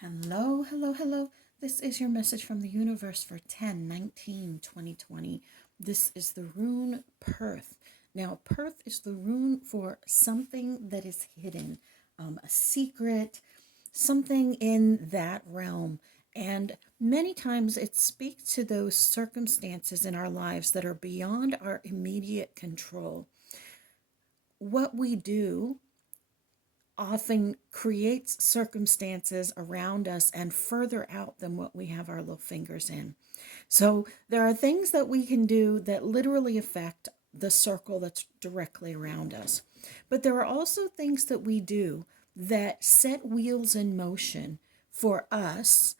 Hello, hello, hello. This is your message from the universe for 10/19/2020. This is the rune Perth. Now, Perth is the rune for something that is hidden, a secret, something in that realm. And many times it speaks to those circumstances in our lives that are beyond our immediate control. What we do often creates circumstances around us and further out than what we have our little fingers in. So there are things that we can do that literally affect the circle that's directly around us. But there are also things that we do that set wheels in motion for us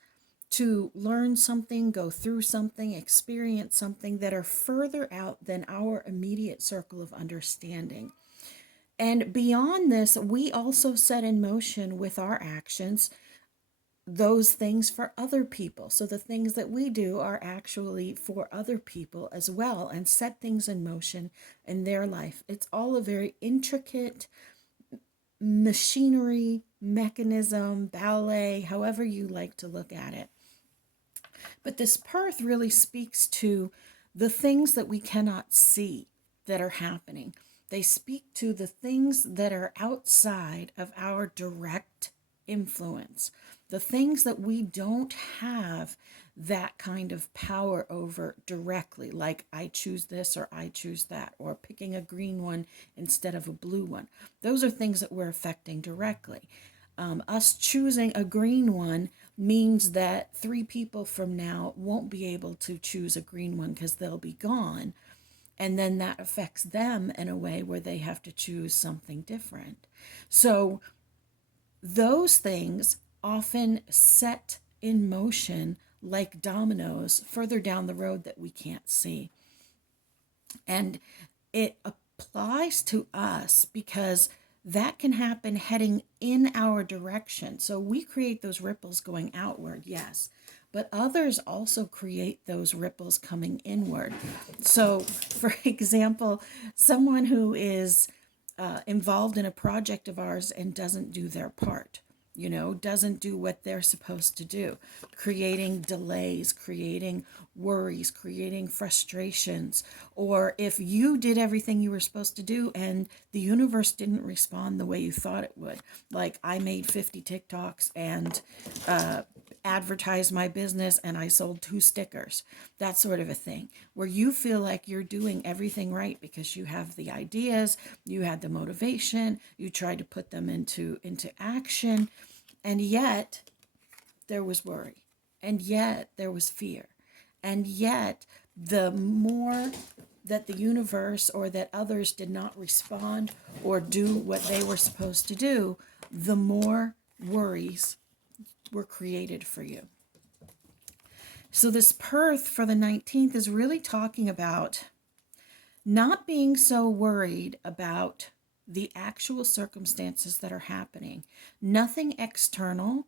to learn something, go through something, experience something that are further out than our immediate circle of understanding. And beyond this, we also set in motion with our actions those things for other people. So the things that we do are actually for other people as well and set things in motion in their life. It's all a very intricate machinery, mechanism, ballet, however you like to look at it. But this Perth really speaks to the things that we cannot see that are happening. They speak to the things that are outside of our direct influence, the things that we don't have that kind of power over directly, like I choose this or I choose that, or picking a green one instead of a blue one. Those are things that we're affecting directly. Us choosing a green one means that 3 people from now won't be able to choose a green one because they'll be gone. And then that affects them in a way where they have to choose something different. So those things often set in motion like dominoes further down the road that we can't see. And it applies to us because that can happen heading in our direction. So we create those ripples going outward, yes, but others also create those ripples coming inward. So, for example, someone who is involved in a project of ours and doesn't do their part, doesn't do what they're supposed to do, creating delays, creating worries, creating frustrations. Or if you did everything you were supposed to do and the universe didn't respond the way you thought it would, like I made 50 TikToks and advertised my business and I sold 2 stickers, that sort of a thing, where you feel like you're doing everything right because you have the ideas, you had the motivation, you tried to put them into action, and yet there was worry, and yet there was fear, and yet the more that the universe or that others did not respond or do what they were supposed to do, the more worries were created for you. So this Perth for the 19th is really talking about not being so worried about the actual circumstances that are happening. Nothing external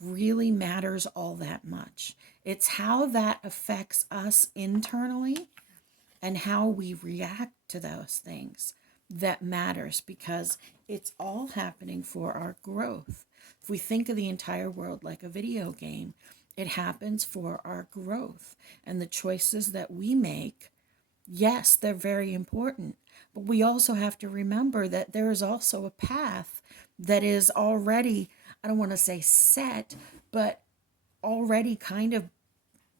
really matters all that much. It's how that affects us internally and how we react to those things that matters, because it's all happening for our growth. If we think of the entire world like a video game, it happens for our growth. And the choices that we make, yes, they're very important. But we also have to remember that there is also a path that is already, I don't want to say set, but already kind of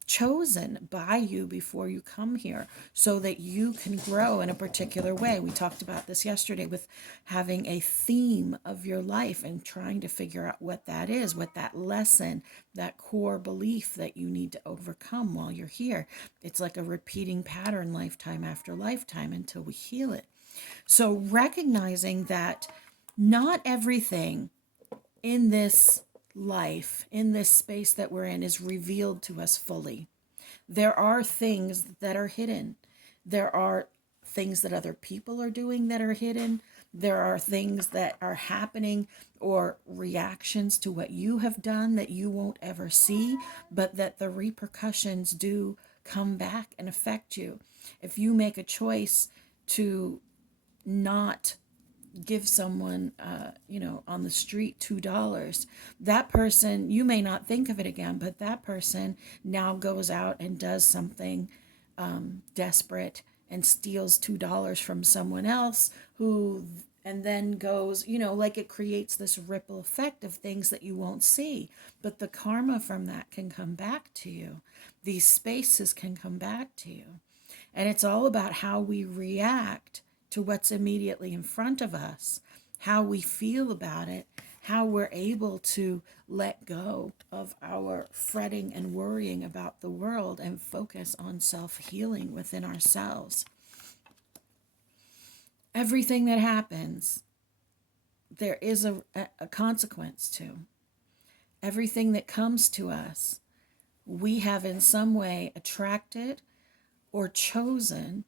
chosen by you before you come here so that you can grow in a particular way. We talked about this yesterday with having a theme of your life and trying to figure out what that is, what that lesson, that core belief that you need to overcome while you're here. It's like a repeating pattern lifetime after lifetime until we heal it. So recognizing that not everything in this life, in this space that we're in, is revealed to us fully. There are things that are hidden. There are things that other people are doing that are hidden. There are things that are happening or reactions to what you have done that you won't ever see, but that the repercussions do come back and affect you. If you make a choice to not give someone, on the street $2, that person, you may not think of it again, but that person now goes out and does something desperate and steals $2 from someone else who, and then goes, like it creates this ripple effect of things that you won't see. But the karma from that can come back to you. These spaces can come back to you. And it's all about how we react to what's immediately in front of us, how we feel about it, how we're able to let go of our fretting and worrying about the world and focus on self-healing within ourselves. Everything that happens, there is a consequence to. Everything that comes to us, we have in some way attracted or chosen,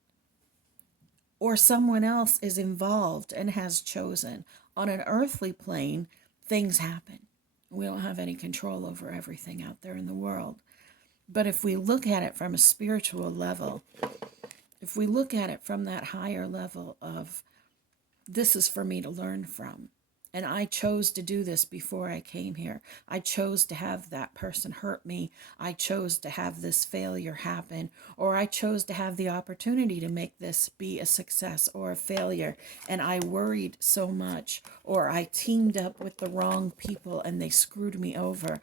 or someone else is involved and has chosen. On an earthly plane, things happen. We don't have any control over everything out there in the world. But if we look at it from a spiritual level, if we look at it from that higher level of, this is for me to learn from, and I chose to do this before I came here. I chose to have that person hurt me. I chose to have this failure happen. Or I chose to have the opportunity to make this be a success or a failure. And I worried so much. Or I teamed up with the wrong people and they screwed me over.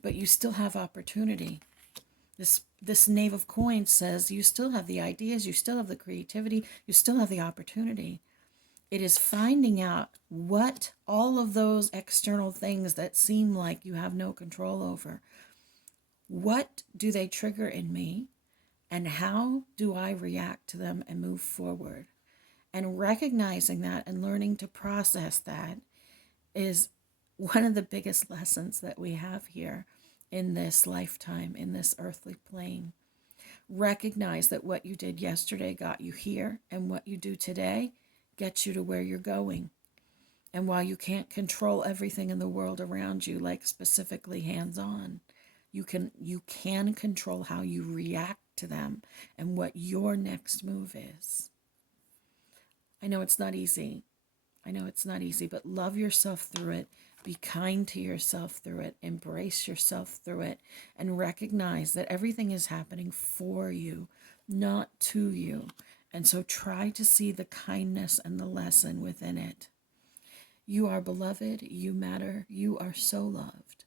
But you still have opportunity. This Knave of Coins says you still have the ideas, you still have the creativity, you still have the opportunity. It is finding out what all of those external things that seem like you have no control over, what do they trigger in me, and how do I react to them and move forward? And recognizing that and learning to process that is one of the biggest lessons that we have here in this lifetime, in this earthly plane. Recognize that what you did yesterday got you here, and what you do today gets you to where you're going. And while you can't control everything in the world around you, like specifically hands-on, you can control how you react to them and what your next move is. I know it's not easy. But love yourself through it. Be kind to yourself through it. Embrace yourself through it. And recognize that everything is happening for you, not to you. And so try to see the kindness and the lesson within it. You are beloved. You matter. You are so loved.